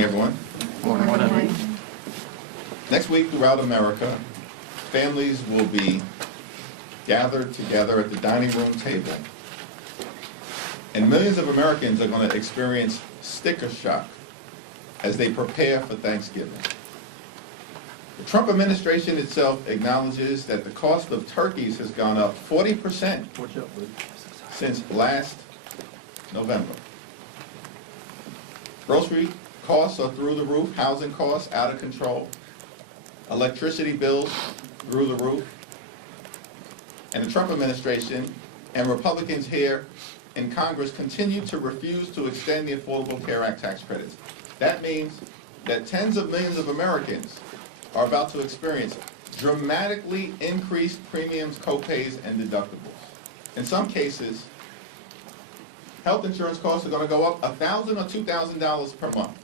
Morning, everyone. Morning. Next week throughout America, families will be gathered together at the dining room table. And millions of Americans are going to experience sticker shock as they prepare for Thanksgiving. The Trump administration itself acknowledges that the cost of turkeys has gone up 40% since last November. Grocery costs are through the roof, housing costs out of control, electricity bills through the roof, and the Trump administration and Republicans here in Congress continue to refuse to extend the Affordable Care Act tax credits. That means that tens of millions of Americans are about to experience dramatically increased premiums, copays, and deductibles. In some cases, health insurance costs are going to go up $1,000 or $2,000 per month.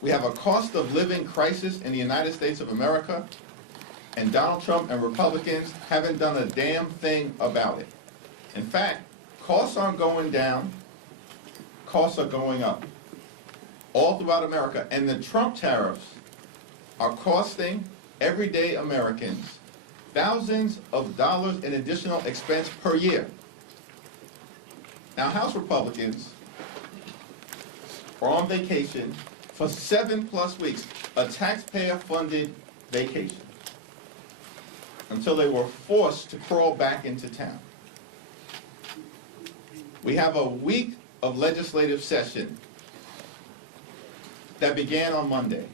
We have a cost of living crisis in the United States of America, and Donald Trump and Republicans haven't done a damn thing about it. In fact, costs aren't going down, costs are going up all throughout America. And the Trump tariffs are costing everyday Americans thousands of dollars in additional expense per year. Now, House Republicans are on vacation for 7+ weeks, a taxpayer-funded vacation, until they were forced to crawl back into town. We have a week of legislative session that began on Monday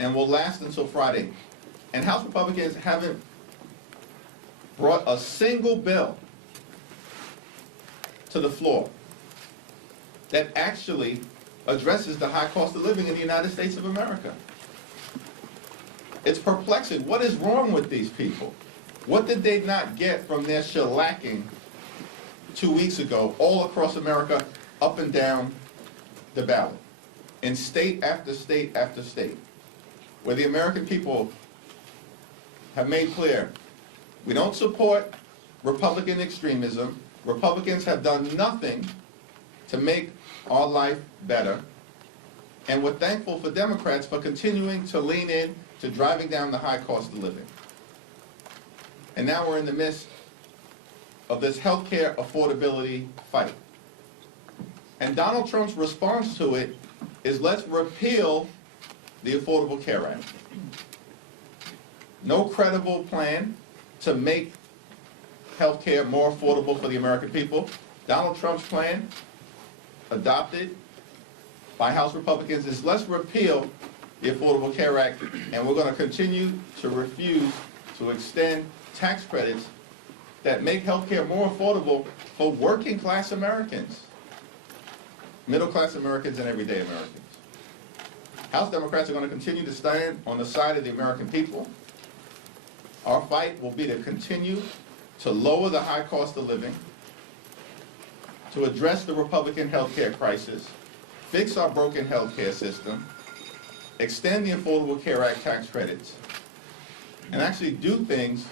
and will last until Friday. And House Republicans haven't brought a single bill to the floor that actually addresses the high cost of living in the United States of America. It's perplexing. What is wrong with these people? What did they not get from their shellacking 2 weeks ago all across America, up and down the ballot, in state after state after state, where the American people have made clear, we don't support Republican extremism. Republicans have done nothing to make our life better. And we're thankful for Democrats for continuing to lean in to driving down the high cost of living. And now we're in the midst of this healthcare affordability fight. And Donald Trump's response to it is, let's repeal the Affordable Care Act. No credible plan to make healthcare more affordable for the American people. Donald Trump's plan, adopted by House Republicans, is let's repeal the Affordable Care Act, and we're going to continue to refuse to extend tax credits that make healthcare more affordable for working class Americans, middle class Americans, and everyday Americans. House Democrats are going to continue to stand on the side of the American people. Our fight will be to continue to lower the high cost of living, to address the Republican healthcare crisis, fix our broken healthcare system, extend the Affordable Care Act tax credits, and actually do things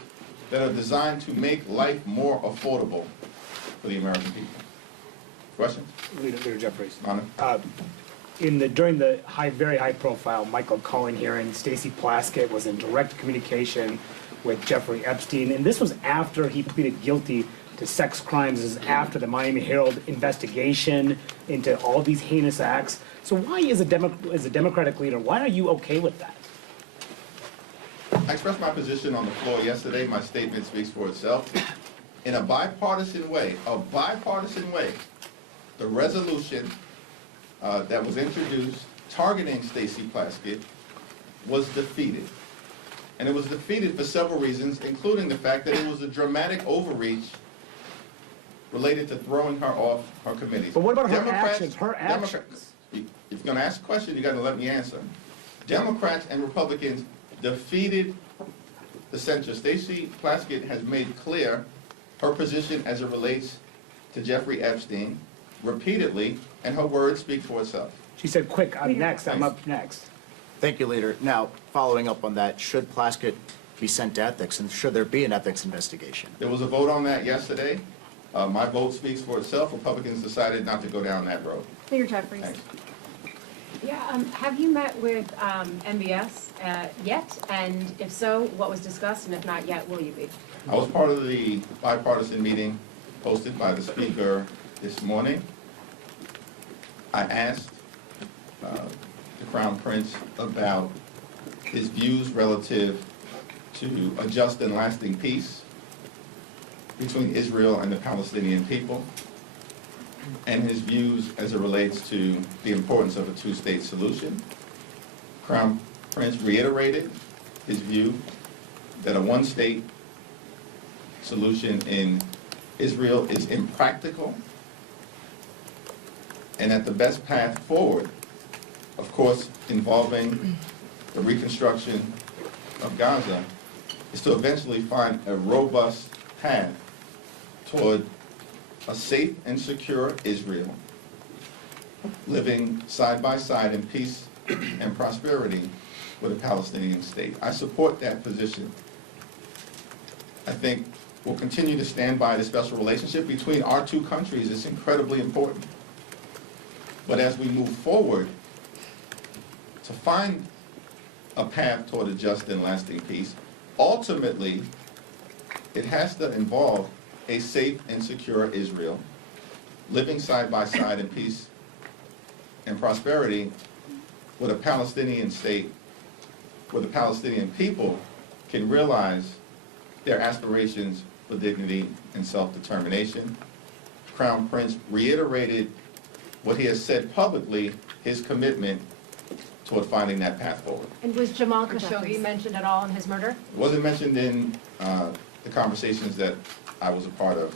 that are designed to make life more affordable for the American people. Questions? Leader Jeffries. Honor? During the very high-profile Michael Cohen hearing, Stacey Plaskett was in direct communication with Jeffrey Epstein, and this was after he pleaded guilty to sex crimes. This is after the Miami Herald investigation into all these heinous acts. So why, as a Democratic leader, why are you okay with that? I expressed my position on the floor yesterday. My statement speaks for itself. In a bipartisan way, the resolution that was introduced targeting Stacey Plaskett was defeated. And it was defeated for several reasons, including the fact that it was a dramatic overreach related to throwing her off her committees. But what about her actions? Her actions. If you're going to ask a question, you got to let me answer. Democrats and Republicans defeated the censure. Stacey Plaskett has made clear her position as it relates to Jeffrey Epstein repeatedly, and her words speak for itself. She said, quick, I'm next, I'm up next. Thank you, Leader. Now, following up on that, should Plaskett be sent to ethics, and should there be an ethics investigation? There was a vote on that yesterday. My vote speaks for itself. Republicans decided not to go down that road. Leader Jeffries. Thanks. Yeah, have you met with MBS yet? And if so, what was discussed? And if not yet, will you be? I was part of the bipartisan meeting hosted by the speaker this morning. I asked the Crown Prince about his views relative to a just and lasting peace between Israel and the Palestinian people, and his views as it relates to the importance of a two-state solution. Crown Prince reiterated his view that a one-state solution in Israel is impractical, and that the best path forward, of course, involving the reconstruction of Gaza, is to eventually find a robust path toward a safe and secure Israel, living side by side in peace and prosperity with a Palestinian state. I support that position. I think we'll continue to stand by the special relationship between our two countries. It's incredibly important. But as we move forward to find a path toward a just and lasting peace, ultimately, it has to involve a safe and secure Israel, living side by side in peace and prosperity with a Palestinian state, where the Palestinian people can realize their aspirations for dignity and self-determination. Crown Prince reiterated what he has said publicly, his commitment toward finding that path forward. And was Jamal Khashoggi mentioned at all in his murder? It wasn't mentioned in the conversations that I was a part of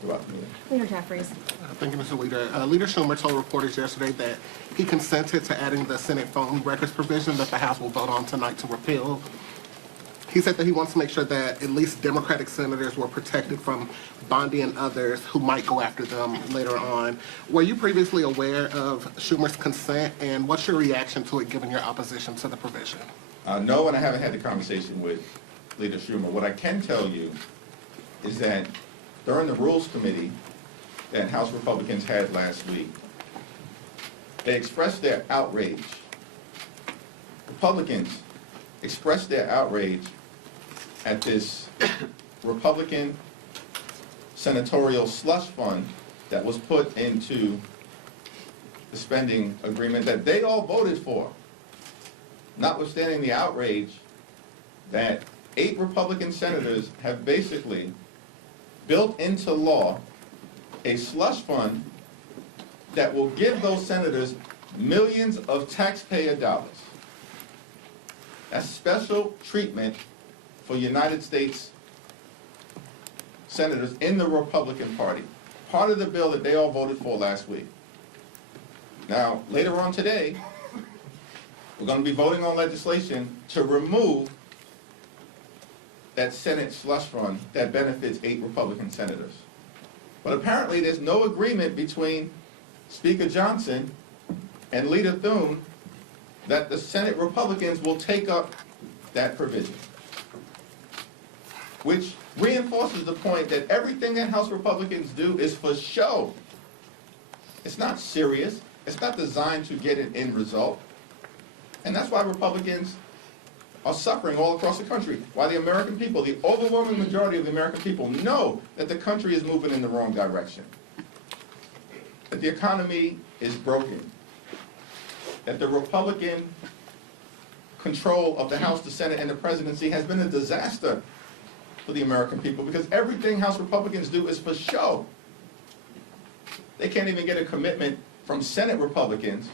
throughout the meeting. Leader Jeffries. Thank you, Mr. Leader. Leader Schumer told reporters yesterday that he consented to adding the Senate phone records provision that the House will vote on tonight to repeal. He said that he wants to make sure that at least Democratic senators were protected from Bondi and others who might go after them later on. Were you previously aware of Schumer's consent, and what's your reaction to it given your opposition to the provision? No, and I haven't had the conversation with Leader Schumer. What I can tell you is that during the Rules Committee that House Republicans had last week, they expressed their outrage. Republicans expressed their outrage at this Republican senatorial slush fund that was put into the spending agreement that they all voted for, notwithstanding the outrage that 8 Republican senators have basically built into law a slush fund that will give those senators millions of taxpayer dollars. That's special treatment for United States senators in the Republican Party. Part of the bill that they all voted for last week. Now, later on today, we're going to be voting on legislation to remove that Senate slush fund that benefits 8 Republican senators. But apparently there's no agreement between Speaker Johnson and Leader Thune that the Senate Republicans will take up that provision, which reinforces the point that everything that House Republicans do is for show. It's not serious. It's not designed to get an end result. And that's why Republicans are suffering all across the country, why the American people, the overwhelming majority of the American people, know that the country is moving in the wrong direction, that the economy is broken, that the Republican control of the House, the Senate, and the presidency has been a disaster for the American people, because everything House Republicans do is for show. They can't even get a commitment from Senate Republicans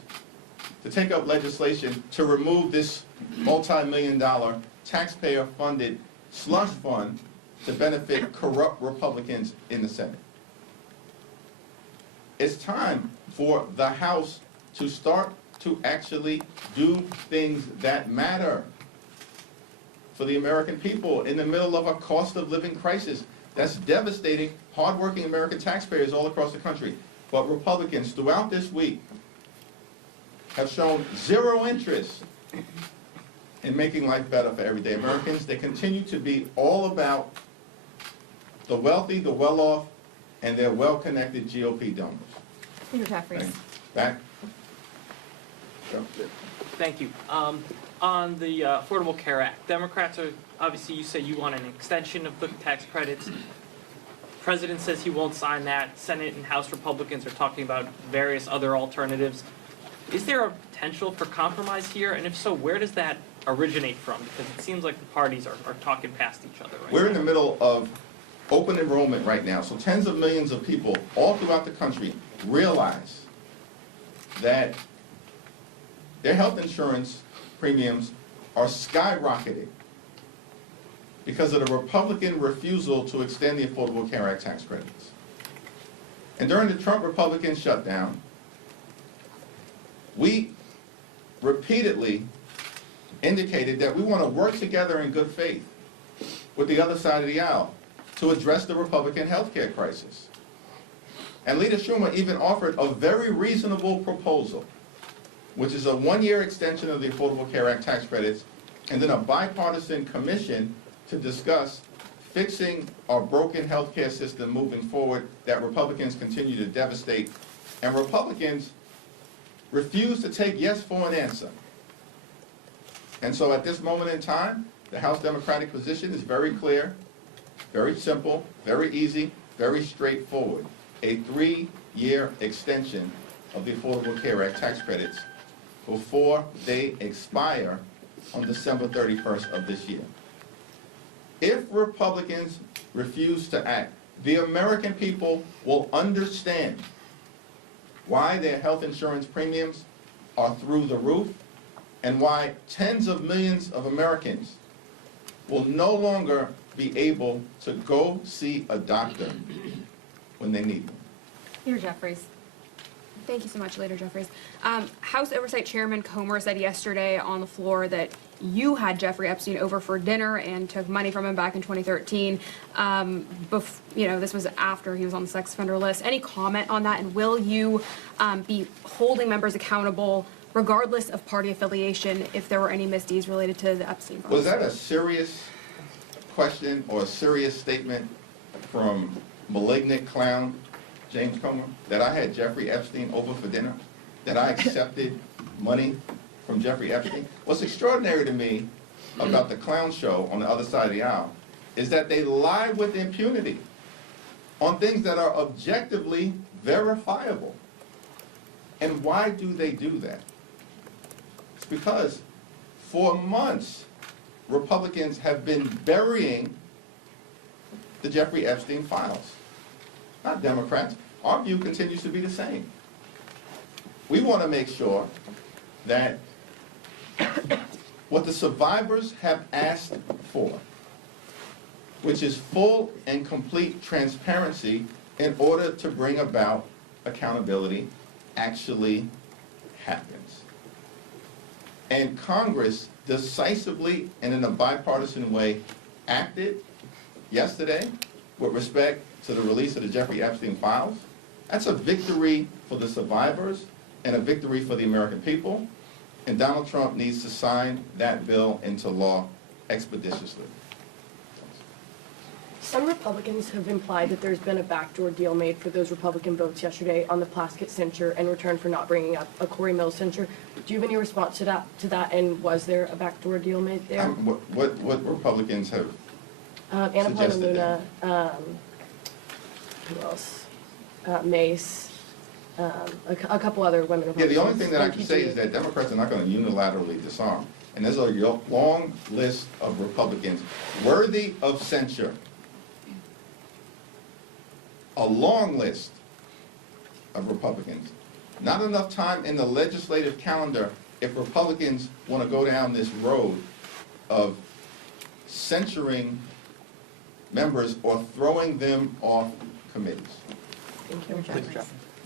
to take up legislation to remove this multi-million-dollar taxpayer-funded slush fund to benefit corrupt Republicans in the Senate. It's time for the House to start to actually do things that matter for the American people in the middle of a cost of living crisis that's devastating hardworking American taxpayers all across the country. But Republicans throughout this week have shown zero interest in making life better for everyday Americans. They continue to be all about the wealthy, the well-off, and they're well-connected GOP donors. Leader Jeffries. Thanks. Back. Go. Thank you. On the Affordable Care Act, Democrats are, obviously you say you want an extension of the tax credits. President says he won't sign that. Senate and House Republicans are talking about various other alternatives. Is there a potential for compromise here? And if so, where does that originate from? Because it seems like the parties are talking past each other right We're now. in the middle of open enrollment right now, so tens of millions of people all throughout the country realize that their health insurance premiums are skyrocketing because of the Republican refusal to extend the Affordable Care Act tax credits. And during the Trump Republican shutdown, we repeatedly indicated that we want to work together in good faith with the other side of the aisle to address the Republican health care crisis. And Leader Schumer even offered a very reasonable proposal, which is a one-year extension of the Affordable Care Act tax credits, and then a bipartisan commission to discuss fixing our broken health care system moving forward that Republicans continue to devastate. And Republicans refuse to take yes for an answer. And so at this moment in time, the House Democratic position is very clear, very simple, very easy, very straightforward. A 3-year extension of the Affordable Care Act tax credits before they expire on December 31st of this year. If Republicans refuse to act, the American people will understand why their health insurance premiums are through the roof and why tens of millions of Americans will no longer be able to go see a doctor when they need one. Leader Jeffries. Thank you so much, Leader Jeffries. House Oversight Chairman Comer said yesterday on the floor that you had Jeffrey Epstein over for dinner and took money from him back in 2013. This was after he was on the sex offender list. Any comment on that? And will you be holding members accountable regardless of party affiliation if there were any misdeeds related to the Epstein files? Was that a serious question or a serious statement from malignant clown James Comer, that I had Jeffrey Epstein over for dinner, that I accepted money from Jeffrey Epstein? What's extraordinary to me about the clown show on the other side of the aisle is that they lie with impunity on things that are objectively verifiable. And why do they do that? It's because for months, Republicans have been burying the Jeffrey Epstein files. Not Democrats. Our view continues to be the same. We want to make sure that what the survivors have asked for, which is full and complete transparency in order to bring about accountability, actually happens. And Congress decisively and in a bipartisan way acted yesterday with respect to the release of the Jeffrey Epstein files. That's a victory for the survivors and a victory for the American people. And Donald Trump needs to sign that bill into law expeditiously. Some Republicans have implied that there's been a backdoor deal made for those Republican votes yesterday on the Plaskett censure in return for not bringing up a Corey Mills censure. Do you have any response to that? And was there a backdoor deal made there? What Republicans have Anna suggested Palmer, that? who else? Mace, a couple other women Yeah, Republicans. the only thing that I can say MPG. is that Democrats are not going to unilaterally disarm. And there's a long list of Republicans worthy of censure. A long list of Republicans. Not enough time in the legislative calendar if Republicans want to go down this road of censuring members or throwing them off committees. Thank you.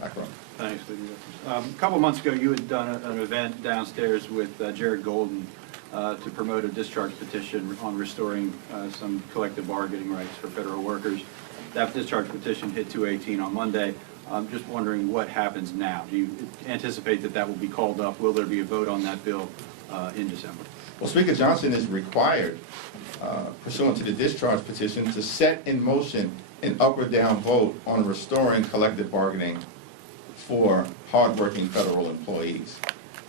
Back on. Thanks, Leader Jeffries. A couple months ago, you had done an event downstairs with Jared Golden to promote a discharge petition on restoring some collective bargaining rights for federal workers. That discharge petition hit 218 on Monday. I'm just wondering what happens now. Do you anticipate that that will be called up? Will there be a vote on that bill in December? Well, Speaker Johnson is required, pursuant to the discharge petition, to set in motion an up or down vote on restoring collective bargaining for hardworking federal employees.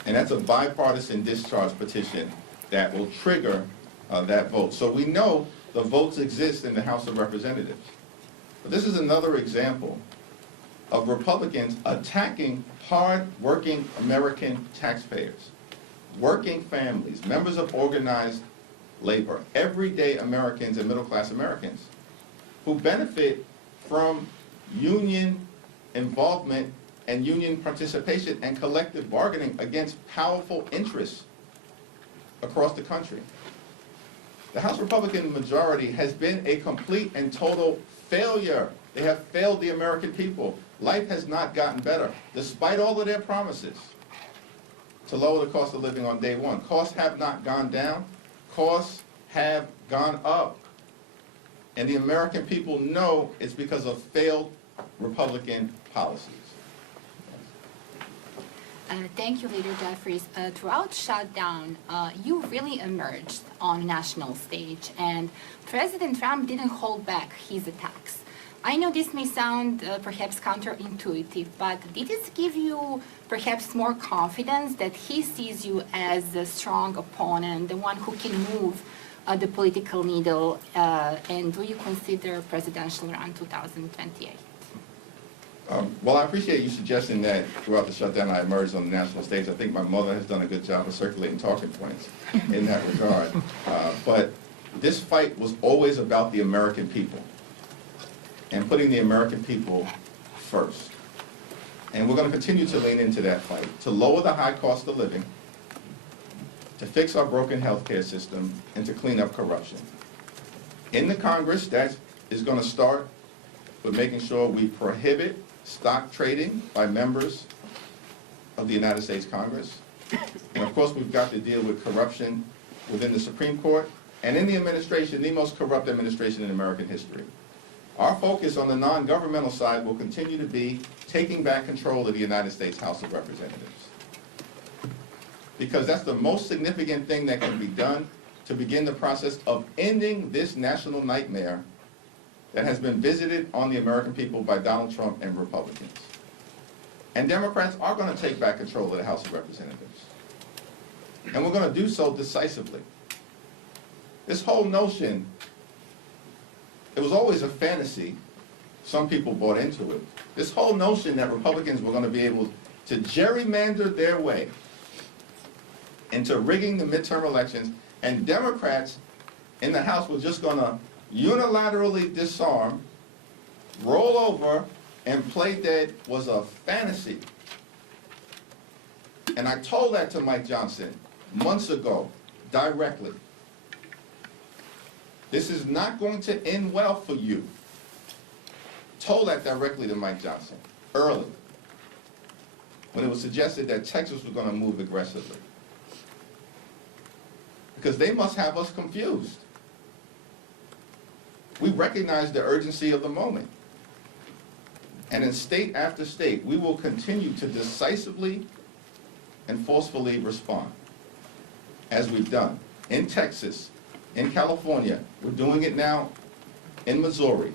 And that's a bipartisan discharge petition that will trigger that vote. So we know the votes exist in the House of Representatives. But this is another example of Republicans attacking hard-working American taxpayers, working families, members of organized labor, everyday Americans and middle-class Americans who benefit from union involvement and union participation and collective bargaining against powerful interests across the country. The House Republican majority has been a complete and total failure. They have failed the American people. Life has not gotten better, despite all of their promises to lower the cost of living on day one. Costs have not gone down. Costs have gone up. And the American people know it's because of failed Republican policies. Thank you, Leader Jeffries. Throughout shutdown, you really emerged on national stage, and President Trump didn't hold back his attacks. I know this may sound perhaps counterintuitive, but did this give you perhaps more confidence that he sees you as a strong opponent, the one who can move the political needle, and do you consider presidential run 2028? Well, I appreciate you suggesting that throughout the shutdown I emerged on the national stage. I think my mother has done a good job of circulating talking points in that regard. But this fight was always about the American people and putting the American people first. And we're going to continue to lean into that fight, to lower the high cost of living, to fix our broken healthcare system, and to clean up corruption. In the Congress, that is going to start with making sure we prohibit stock trading by members of the United States Congress. And of course, we've got to deal with corruption within the Supreme Court and in the administration, the most corrupt administration in American history. Our focus on the non-governmental side will continue to be taking back control of the United States House of Representatives. Because that's the most significant thing that can be done to begin the process of ending this national nightmare that has been visited on the American people by Donald Trump and Republicans. And Democrats are going to take back control of the House of Representatives. And we're going to do so decisively. This whole notion, it was always a fantasy. Some people bought into it. This whole notion that Republicans were going to be able to gerrymander their way into rigging the midterm elections, and Democrats in the House were just going to unilaterally disarm, roll over, and play dead was a fantasy. And I told that to Mike Johnson months ago, directly. This is not going to end well for you. Told that directly to Mike Johnson, early, when it was suggested that Texas was going to move aggressively. Because they must have us confused. We recognize the urgency of the moment. And in state after state, we will continue to decisively and forcefully respond, as we've done. In Texas, in California, we're doing it now in Missouri,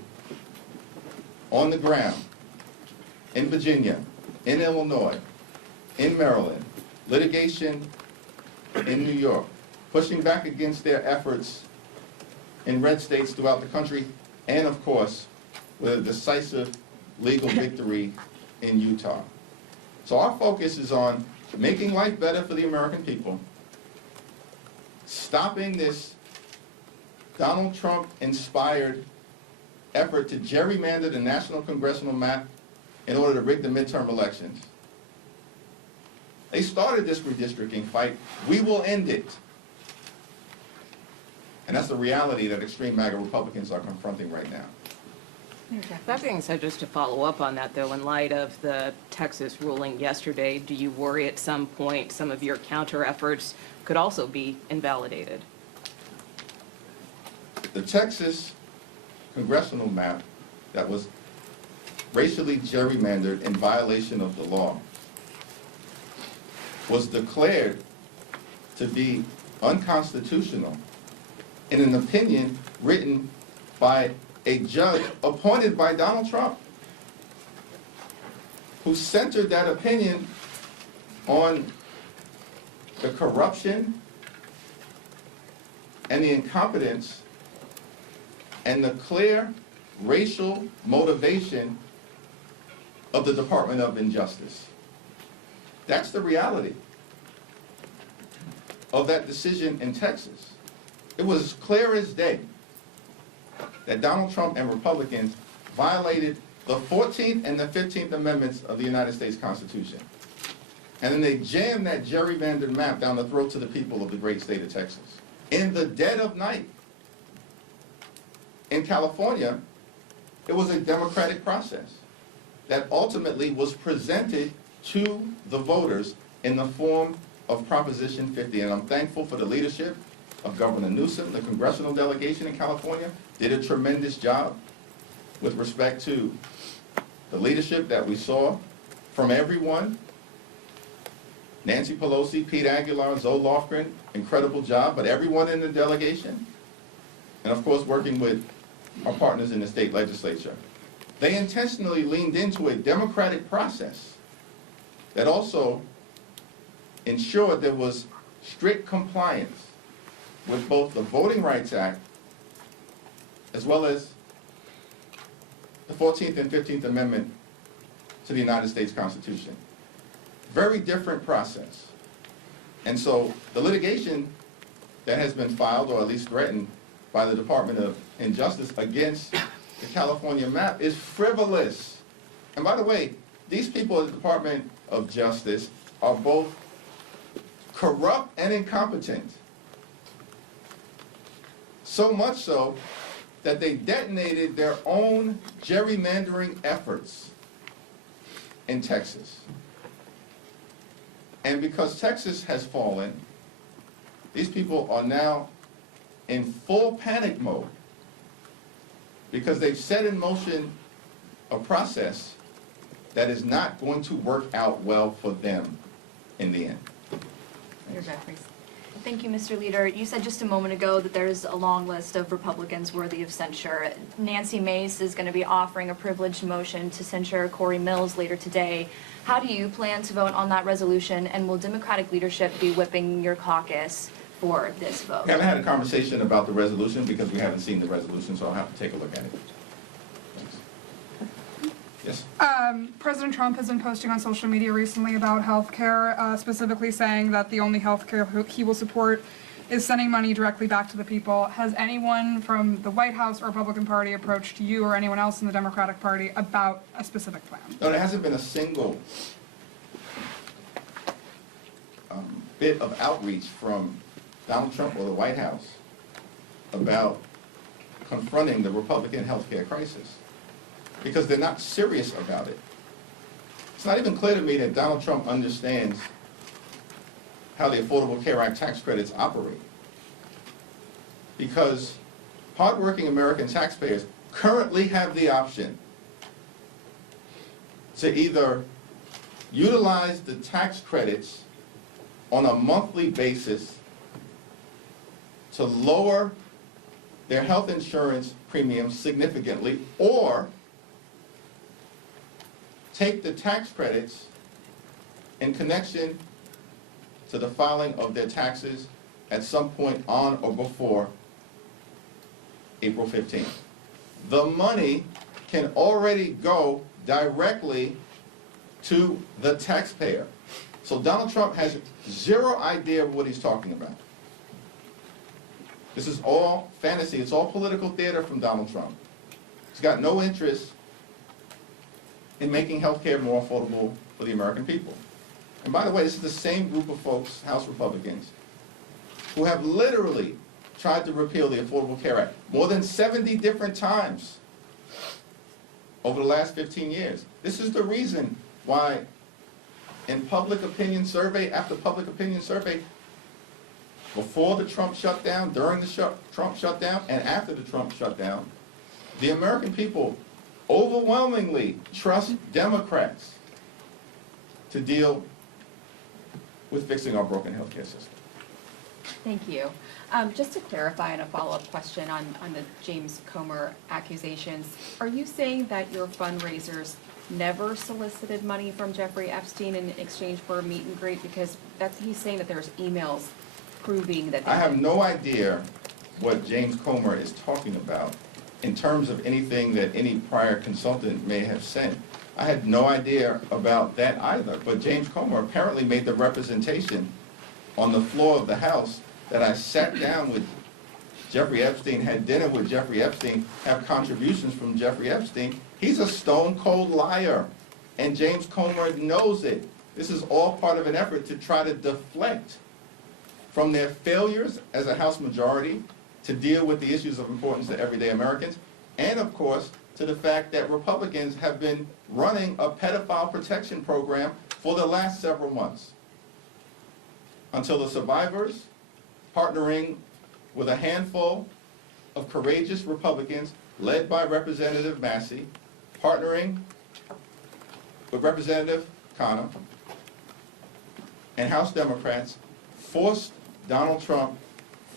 on the ground, in Virginia, in Illinois, in Maryland, litigation in New York, pushing back against their efforts in red states throughout the country, and of course, with a decisive legal victory in Utah. So our focus is on making life better for the American people, stopping this Donald Trump-inspired effort to gerrymander the national congressional map in order to rig the midterm elections. They started this redistricting fight. We will end it. And that's the reality that extreme MAGA Republicans are confronting right now. That being said, just to follow up on that, though, in light of the Texas ruling yesterday, do you worry at some point some of your counter efforts could also be invalidated? The Texas congressional map that was racially gerrymandered in violation of the law was declared to be unconstitutional in an opinion written by a judge appointed by Donald Trump, who centered that opinion on the corruption and the incompetence and the clear racial motivation of the Department of Injustice. That's the reality of that decision in Texas. It was clear as day that Donald Trump and Republicans violated the 14th and the 15th Amendments of the United States Constitution. And then they jammed that gerrymandered map down the throats of the people of the great state of Texas. In the dead of night. In California, it was a democratic process that ultimately was presented to the voters in the form of Proposition 50. And I'm thankful for the leadership of Governor Newsom. The congressional delegation in California did a tremendous job with respect to the leadership that we saw from everyone. Nancy Pelosi, Pete Aguilar, Zoe Lofgren, incredible job, but everyone in the delegation, and of course working with our partners in the state legislature. They intentionally leaned into a democratic process that also ensured there was strict compliance with both the Voting Rights Act as well as the 14th and 15th Amendment to the United States Constitution. Very different process. And so the litigation that has been filed, or at least threatened, by the Department of Injustice against the California map is frivolous. And by the way, these people at the Department of Justice are both corrupt and incompetent. So much so that they detonated their own gerrymandering efforts in Texas. And because Texas has fallen, these people are now in full panic mode because they've set in motion a process that is not going to work out well for them in the end. Leader Jeffries. Thank you, Mr. Leader. You said just a moment ago that there's a long list of Republicans worthy of censure. Nancy Mace is going to be offering a privileged motion to censure Corey Mills later today. How do you plan to vote on that resolution, and will Democratic leadership be whipping your caucus for this vote? We haven't had a conversation about the resolution because we haven't seen the resolution, so I'll have to take a look at it. Thanks. Yes? President Trump has been posting on social media recently about health care, specifically saying that the only health care he will support is sending money directly back to the people. Has anyone from the White House or Republican Party approached you or anyone else in the Democratic Party about a specific plan? No, there hasn't been a single bit of outreach from Donald Trump or the White House about confronting the Republican health care crisis, because they're not serious about it. It's not even clear to me that Donald Trump understands how the Affordable Care Act tax credits operate. Because hardworking American taxpayers currently have the option to either utilize the tax credits on a monthly basis to lower their health insurance premiums significantly, or take the tax credits in connection to the filing of their taxes at some point on or before April 15th. The money can already go directly to the taxpayer. So Donald Trump has zero idea of what he's talking about. This is all fantasy. It's all political theater from Donald Trump. He's got no interest in making health care more affordable for the American people. And by the way, this is the same group of folks, House Republicans, who have literally tried to repeal the Affordable Care Act more than 70 different times over the last 15 years. This is the reason why in public opinion survey after public opinion survey, before the Trump shutdown, during the Trump shutdown, and after the Trump shutdown, the American people overwhelmingly trust Democrats to deal with fixing our broken healthcare system. Thank you. Just to clarify and a follow-up question on the James Comer accusations, are you saying that your fundraisers never solicited money from Jeffrey Epstein in exchange for a meet and greet? Because he's saying that there's emails proving that. I have no idea what James Comer is talking about in terms of anything that any prior consultant may have sent. I had no idea about that either, but James Comer apparently made the representation on the floor of the House that I sat down with Jeffrey Epstein, had dinner with Jeffrey Epstein, have contributions from Jeffrey Epstein. He's a stone cold liar, and James Comer knows it. This is all part of an effort to try to deflect from their failures as a House majority to deal with the issues of importance to everyday Americans, and of course, to the fact that Republicans have been running a pedophile protection program for the last several months, until the survivors, partnering with a handful of courageous Republicans led by Representative Massey, partnering with Representative Connor and House Democrats, forced Donald Trump,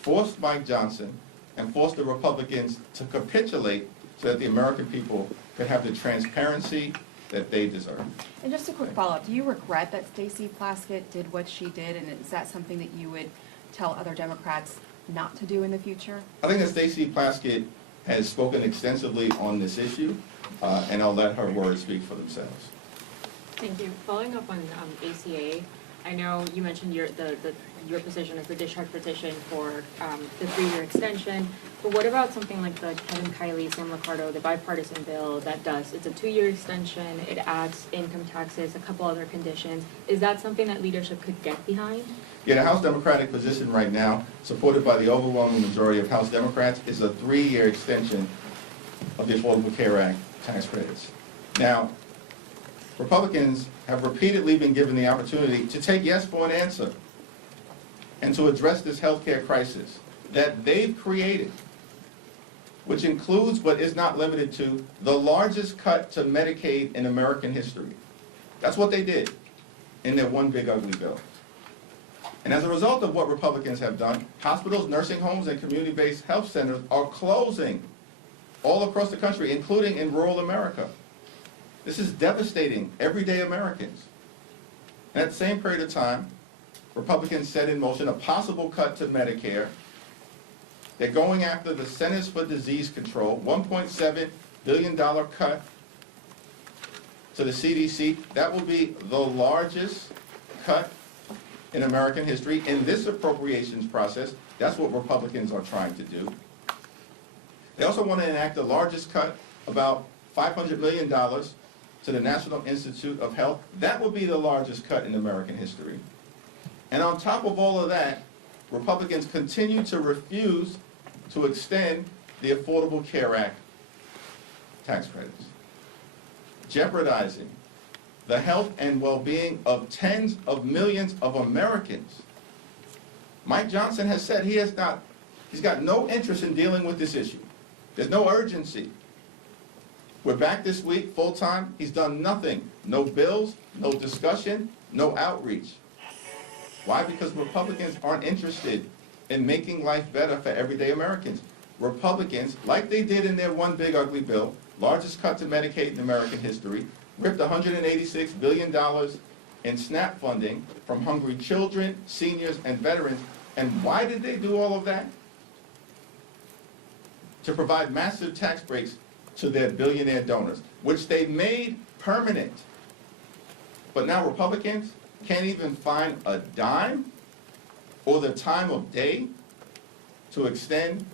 forced Mike Johnson, and forced the Republicans to capitulate so that the American people could have the transparency that they deserve. And just a quick follow-up, do you regret that Stacey Plaskett did what she did, and is that something that you would tell other Democrats not to do in the future? I think that Stacey Plaskett has spoken extensively on this issue, and I'll let her words speak for themselves. Thank you. Following up on ACA, I know you mentioned your position of the discharge petition for the 3-year extension, but what about something like the Kevin Kiley, Sam Liccardo, the bipartisan bill that it's a 2-year extension, it adds income taxes, a couple other conditions. Is that something that leadership could get behind? Yeah, the House Democratic position right now, supported by the overwhelming majority of House Democrats, is a 3-year extension of the Affordable Care Act tax credits. Now, Republicans have repeatedly been given the opportunity to take yes for an answer and to address this healthcare crisis that they've created, which includes but is not limited to the largest cut to Medicaid in American history. That's what they did in their one big ugly bill. And as a result of what Republicans have done, hospitals, nursing homes, and community-based health centers are closing all across the country, including in rural America. This is devastating everyday Americans. And at the same period of time, Republicans set in motion a possible cut to Medicare. They're going after the Centers for Disease Control, $1.7 billion cut to the CDC. That will be the largest cut in American history. In this appropriations process, that's what Republicans are trying to do. They also want to enact the largest cut, about $500 million, to the National Institute of Health. That will be the largest cut in American history. And on top of all of that, Republicans continue to refuse to extend the Affordable Care Act tax credits, jeopardizing the health and well-being of tens of millions of Americans. Mike Johnson has said he's got no interest in dealing with this issue. There's no urgency. We're back this week, full-time. He's done nothing. No bills, no discussion, no outreach. Why? Because Republicans aren't interested in making life better for everyday Americans. Republicans, like they did in their one big ugly bill, largest cut to Medicaid in American history, ripped $186 billion in SNAP funding from hungry children, seniors, and veterans. And why did they do all of that? To provide massive tax breaks to their billionaire donors, which they made permanent. But now Republicans can't even find a dime or the time of day to extend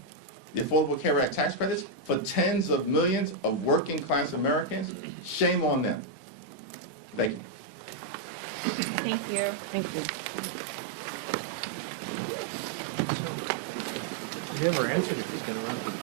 the Affordable Care Act tax credits for tens of millions of working class Americans. Shame on them. Thank you. Thank you. Thank you. He never answered if he's going to run for